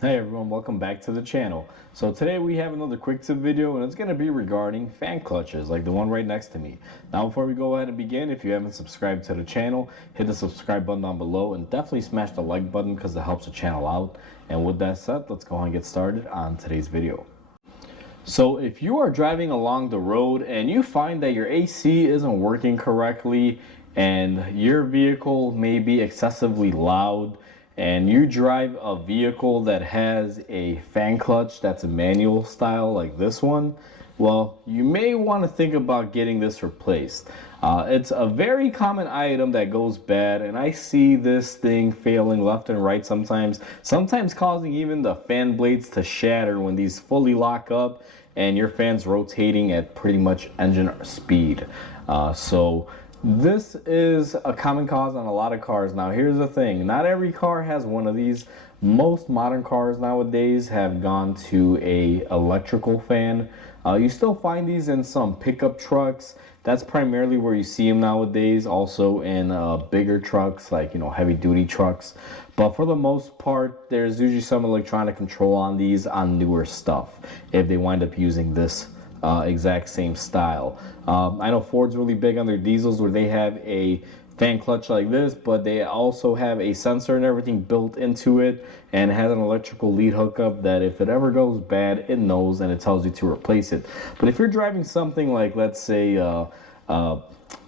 Hey everyone, welcome back to the channel. So today we have another quick tip video and it's going to be regarding fan clutches like the one right next to me. Now before we go ahead and begin, if you haven't subscribed to the channel, hit the subscribe button down below and definitely smash the like button because it helps the channel out. And with that said, let's go ahead and get started on today's video. So if you are driving along the road and you find that your AC isn't working correctly and your vehicle may be excessively loud, and you drive a vehicle that has a fan clutch that's a manual style like this one, well, you may want to think about getting this replaced. It's a very common item that goes bad, and I see this thing failing left and right sometimes causing even the fan blades to shatter when these fully lock up and your fan's rotating at pretty much engine speed. So this is a common cause on a lot of cars. Now here's the thing, not every car has one of these. Most modern cars nowadays have gone to a electrical fan. You still find these in some pickup trucks. That's primarily where you see them nowadays. Also in bigger trucks like, heavy duty trucks. But for the most part, there's usually some electronic control on these on newer stuff if they wind up using this exact same style. I know Ford's really big on their diesels where they have a fan clutch like this, but they also have a sensor and everything built into it and has an electrical lead hookup that if it ever goes bad, it knows and it tells you to replace it. But if you're driving something like, let's say, a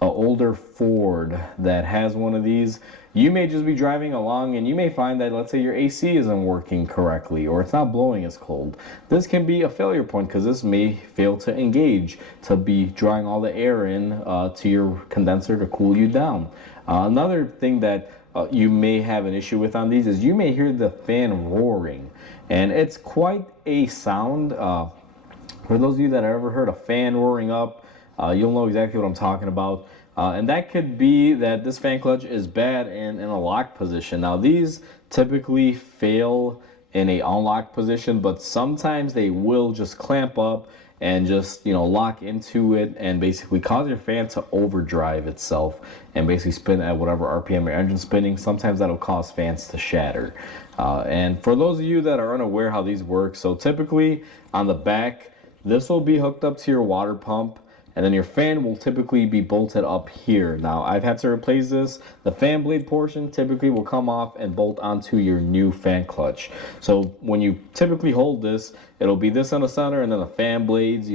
older Ford that has one of these, you may just be driving along and you may find that, let's say, your AC isn't working correctly or it's not blowing as cold. This can be a failure point because this may fail to engage, to be drawing all the air in to your condenser to cool you down. Another thing that you may have an issue with on these is you may hear the fan roaring, and it's quite a sound. For those of you that have ever heard a fan roaring up, you'll know exactly what I'm talking about. And that could be that this fan clutch is bad and in a lock position. Now these typically fail in a unlocked position, but sometimes they will just clamp up and just lock into it and basically cause your fan to overdrive itself and basically spin at whatever RPM your engine's spinning. Sometimes that'll cause fans to shatter. And for those of you that are unaware how these work, so typically on the back, this will be hooked up to your water pump, and then your fan will typically be bolted up here. Now I've had to replace this. The fan blade portion typically will come off and bolt onto your new fan clutch. So when you typically hold this, it'll be this in the center and then the fan blades,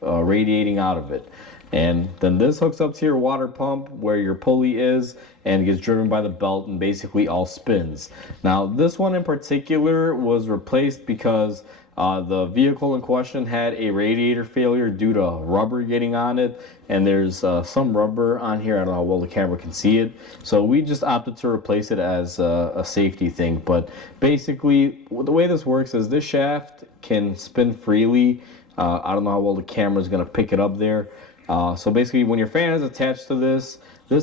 radiating out of it. And then this hooks up to your water pump where your pulley is and gets driven by the belt and basically all spins. Now this one in particular was replaced because the vehicle in question had a radiator failure due to rubber getting on it, and there's some rubber on here. I don't know how well the camera can see it, so we just opted to replace it as a safety thing. But basically the way this works is this shaft can spin freely. I don't know how well the camera is going to pick it up there. So basically when your fan is attached to this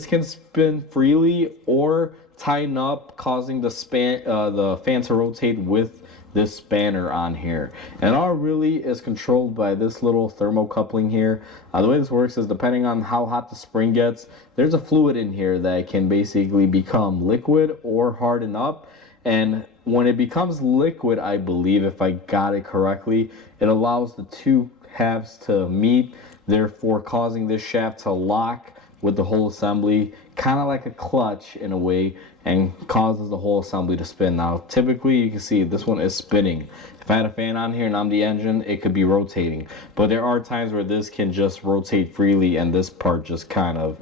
can spin freely or tighten up, causing the fan to rotate with this spanner on here. And all really is controlled by this little thermocoupling here. The way this works is depending on how hot the spring gets, there's a fluid in here that can basically become liquid or harden up. And when it becomes liquid, I believe, if I got it correctly, it allows the two halves to meet, therefore causing this shaft to lock with the whole assembly, kind of like a clutch in a way, and causes the whole assembly to spin. Now typically you can see this one is spinning. If I had a fan on here and I'm the engine, it could be rotating, but there are times where this can just rotate freely and this part just kind of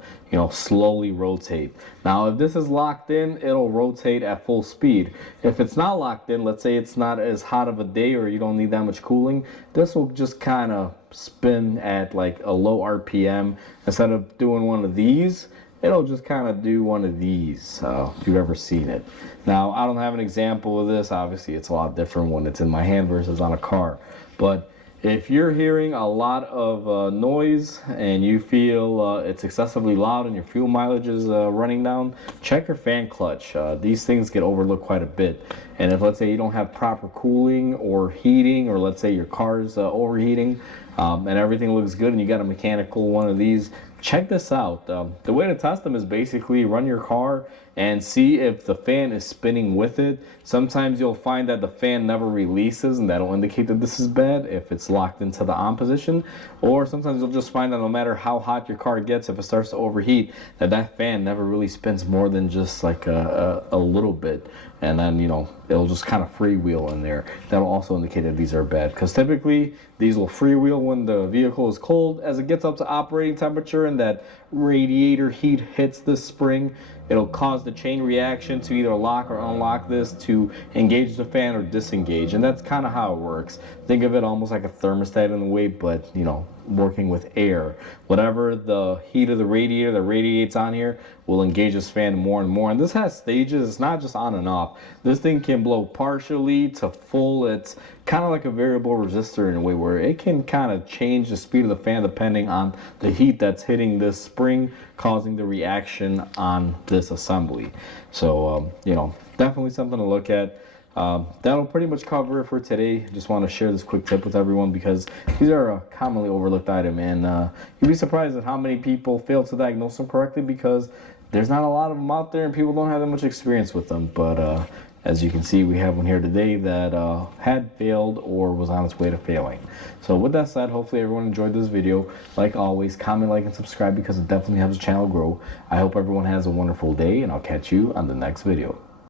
slowly rotate. Now if this is locked in, it'll rotate at full speed. If it's not locked in, let's say it's not as hot of a day or you don't need that much cooling, this will just kind of spin at like a low RPM. Instead of doing one of these, it'll just kind of do one of these, if you've ever seen it. Now I don't have an example of this. Obviously it's a lot different when it's in my hand versus on a car, but if you're hearing a lot of noise and you feel it's excessively loud and your fuel mileage is running down, check your fan clutch. These things get overlooked quite a bit. And if, let's say, you don't have proper cooling or heating, or let's say your car's overheating, and everything looks good and you got a mechanical one of these, check this out. The way to test them is basically run your car and see if the fan is spinning with it. Sometimes you'll find that the fan never releases, and that'll indicate that this is bad if it's locked into the on position. Or sometimes you'll just find that no matter how hot your car gets, if it starts to overheat, that fan never really spins more than just like a little bit. And then, you know, it'll just kind of freewheel in there. That'll also indicate that these are bad, because typically these will freewheel when the vehicle is cold. As it gets up to operating temperature and that radiator heat hits the spring, it'll cause the chain reaction to either lock or unlock this to engage the fan or disengage. And that's kind of how it works. Think of it almost like a thermostat in a way, but, you know, working with air. Whatever the heat of the radiator that radiates on here will engage this fan more and more. And this has stages. It's not just on and off. This thing can blow partially to full. It's kind of like a variable resistor in a way, where it can kind of change the speed of the fan depending on the heat that's hitting this spring, causing the reaction on this assembly. So, you know, definitely something to look at. That'll pretty much cover it for today. Just want to share this quick tip with everyone, because these are a commonly overlooked item, and you'd be surprised at how many people fail to diagnose them correctly, because there's not a lot of them out there and people don't have that much experience with them. But as you can see, we have one here today that had failed or was on its way to failing. So with that said, hopefully everyone enjoyed this video. Like always, comment, like, and subscribe, because it definitely helps the channel grow. I hope everyone has a wonderful day, and I'll catch you on the next video.